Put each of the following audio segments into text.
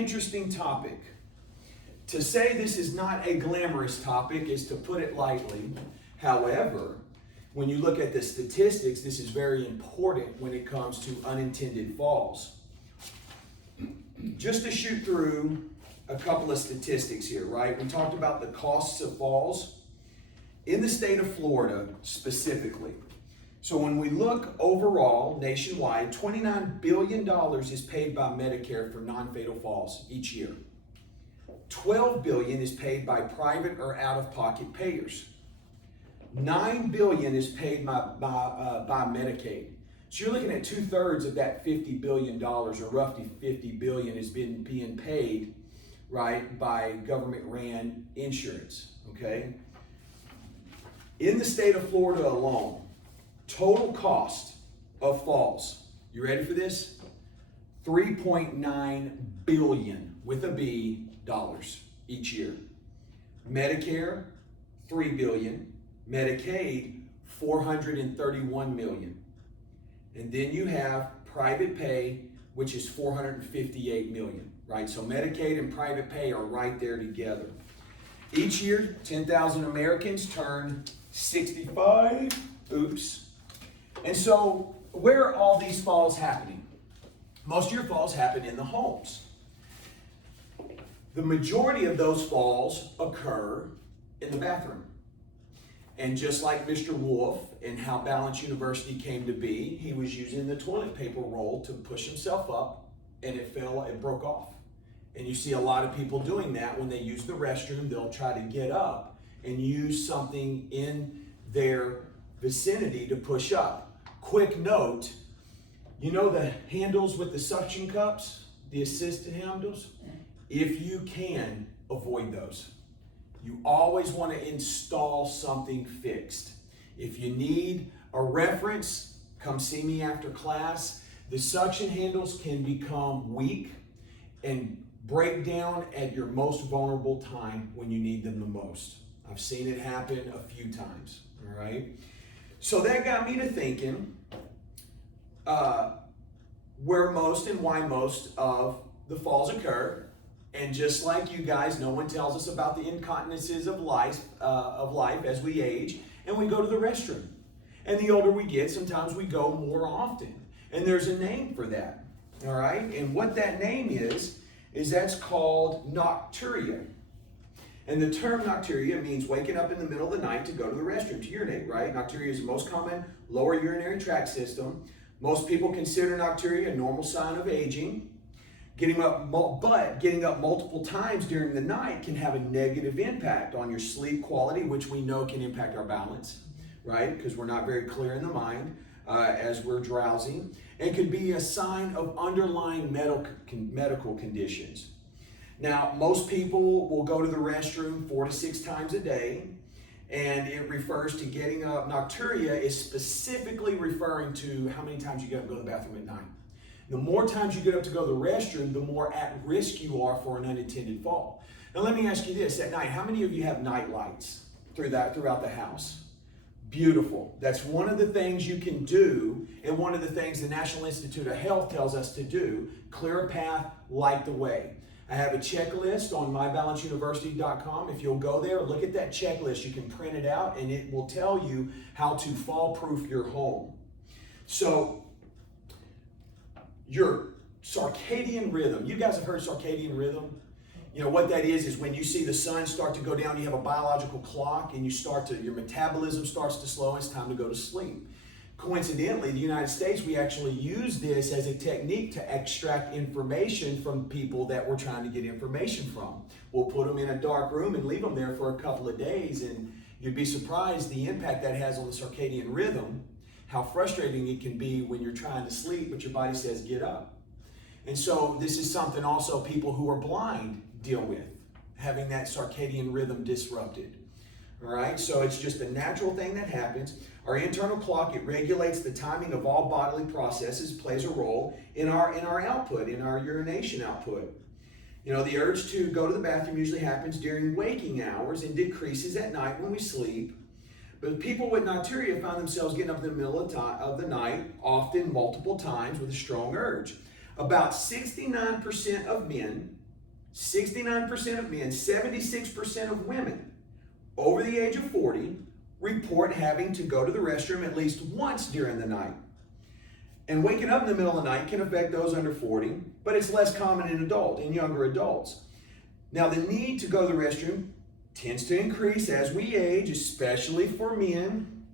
interesting topic. To say this is not a glamorous topic is to put it lightly. However, when you look at the statistics, this is very important when it comes to unintended falls. Just to shoot through a couple of statistics here, right? We talked about the costs of falls in the state of Florida specifically. So when we look overall, nationwide, $29 billion is paid by Medicare for non-fatal falls each year. $12 billion is paid by private or out-of-pocket payers. $9 billion is paid by Medicaid. So you're looking at 2/3 of that $50 billion, or roughly $50 billion, is being paid, right, by government-ran insurance, okay? In the state of Florida alone, total cost of falls, you ready for this? $3.9 billion, with a B, dollars each year. Medicare, $3 billion. Medicaid, $431 million. And then you have private pay, which is $458 million, right? So Medicaid and private pay are right there together. Each year, 10,000 Americans turn 65. Oops. And so where are all these falls happening? Most of your falls happen in the homes. The majority of those falls occur in the bathroom. And just like Mr. Wolf and how Balance University came to be, he was using the toilet paper roll to push himself up, and it broke off. And you see a lot of people doing that when they use the restroom. They'll try to get up and use something in their vicinity to push up. Quick note, you know the handles with the suction cups, the assisted handles? If you can, avoid those. You always want to install something fixed. If you need a reference, come see me after class. The suction handles can become weak and break down at your most vulnerable time when you need them the most. I've seen it happen a few times, all right? So that got me to thinking where most and why most of the falls occur. And just like you guys, no one tells us about the incontinences of life as we age, and we go to the restroom. And the older we get, sometimes we go more often. And there's a name for that, all right? And what that name is that's called Nocturia. And the term Nocturia means waking up in the middle of the night to go to the restroom, to urinate, right? Nocturia is the most common lower urinary tract system. Most people consider Nocturia a normal sign of aging. Getting up multiple times during the night can have a negative impact on your sleep quality, which we know can impact our balance, right? Because we're not very clear in the mind as we're drowsy. And could be a sign of underlying medical conditions. Now, most people will go to the restroom 4 to 6 times a day, and it refers to getting up. Nocturia is specifically referring to how many times you get up and go to the bathroom at night. The more times you get up to go to the restroom, the more at risk you are for an unintended fall. Now let me ask you this, at night, how many of you have night lights throughout the house? Beautiful. That's one of the things you can do, and one of the things the National Institute of Health tells us to do: clear a path, light the way. I have a checklist on mybalanceuniversity.com. If you'll go there, look at that checklist. You can print it out, and it will tell you how to fall-proof your home. So, your circadian rhythm. You guys have heard circadian rhythm? You know what that is when you see the sun start to go down, you have a biological clock, and your metabolism starts to slow, and it's time to go to sleep. Coincidentally, the United States, we actually use this as a technique to extract information from people that we're trying to get information from. We'll put them in a dark room and leave them there for a couple of days, and you'd be surprised the impact that has on the circadian rhythm, how frustrating it can be when you're trying to sleep, but your body says, get up. And so this is something also people who are blind deal with, having that circadian rhythm disrupted. All right, so it's just a natural thing that happens. Our internal clock, it regulates the timing of all bodily processes, plays a role in our output, in our urination output. You know, the urge to go to the bathroom usually happens during waking hours and decreases at night when we sleep. But people with nocturia find themselves getting up in the middle of the night, often multiple times, with a strong urge. About 69% of men 69% of men, 76% of women over the age of 40 report having to go to the restroom at least once during the night. And waking up in the middle of the night can affect those under 40, but it's less common in younger adults. Now, the need to go to the restroom tends to increase as we age, especially for men.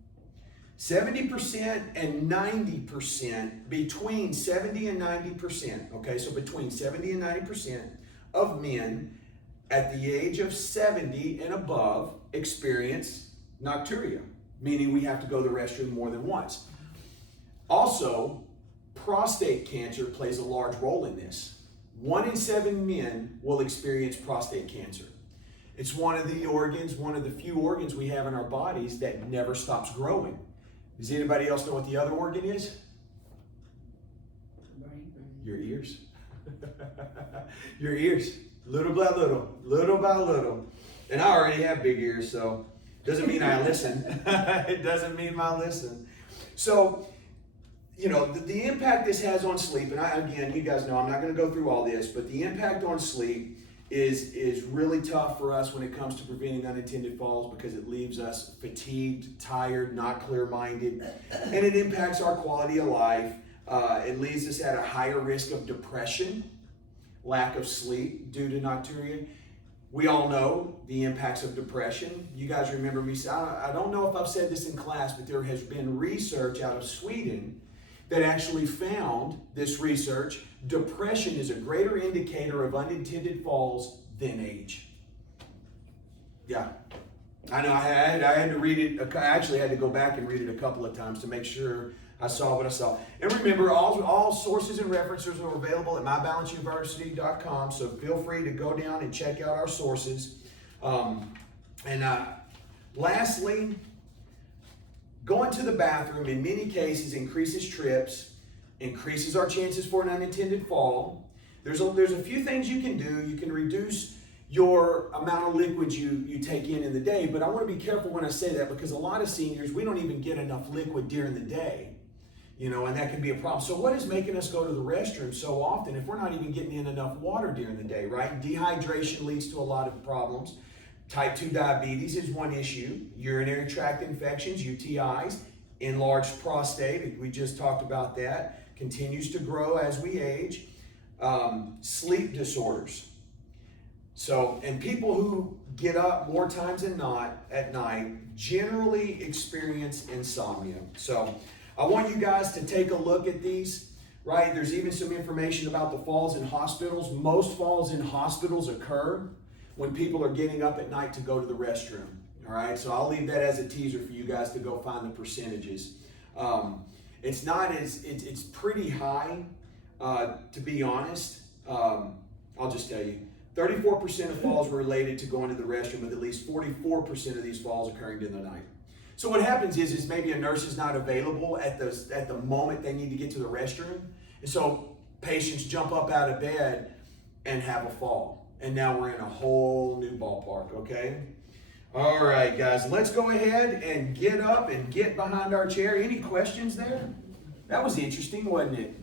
70% and 90%, between 70 and 90%, okay, so between 70 and 90% of men at the age of 70 and above experience nocturia, meaning we have to go to the restroom more than once. Also, prostate cancer plays a large role in this. 1 in 7 men will experience prostate cancer. It's one of the few organs we have in our bodies that never stops growing. Does anybody else know what the other organ is? Your ears. Your ears. Little by little, little by little. And I already have big ears, so doesn't mean I listen. It doesn't mean I listen. So, you know, the impact this has on sleep, and again, you guys know I'm not going to go through all this, but the impact on sleep is really tough for us when it comes to preventing unintended falls because it leaves us fatigued, tired, not clear-minded, and it impacts our quality of life. It leaves us at a higher risk of depression, lack of sleep due to nocturia. We all know the impacts of depression. You guys remember me, I don't know if I've said this in class, but there has been research out of Sweden that actually found this research. Depression is a greater indicator of unintended falls than age. Yeah, I know. I had to read it. I actually had to go back and read it a couple of times to make sure I saw what I saw. And remember, all sources and references are available at mybalanceuniversity.com, so feel free to go down and check out our sources. Lastly, going to the bathroom in many cases increases trips, increases our chances for an unintended fall. There's a few things you can do. You can reduce your amount of liquids you take in the day, but I want to be careful when I say that because a lot of seniors, we don't even get enough liquid during the day, you know, and that can be a problem. So what is making us go to the restroom so often if we're not even getting in enough water during the day, right? Dehydration leads to a lot of problems. Type 2 diabetes is one issue. Urinary tract infections, UTIs, enlarged prostate, we just talked about that, continues to grow as we age. Sleep disorders. So, and people who get up more times than not at night generally experience insomnia. So I want you guys to take a look at these, right? There's even some information about the falls in hospitals. Most falls in hospitals occur when people are getting up at night to go to the restroom. All right, so I'll leave that as a teaser for you guys to go find the percentages. It's pretty high, to be honest. I'll just tell you, 34% of falls were related to going to the restroom, with at least 44% of these falls occurring during the night. So what happens is maybe a nurse is not available at the moment they need to get to the restroom, and so patients jump up out of bed and have a fall. And now we're in a whole new ballpark, okay? All right, guys, let's go ahead and get up and get behind our chair. Any questions there? That was interesting, wasn't it?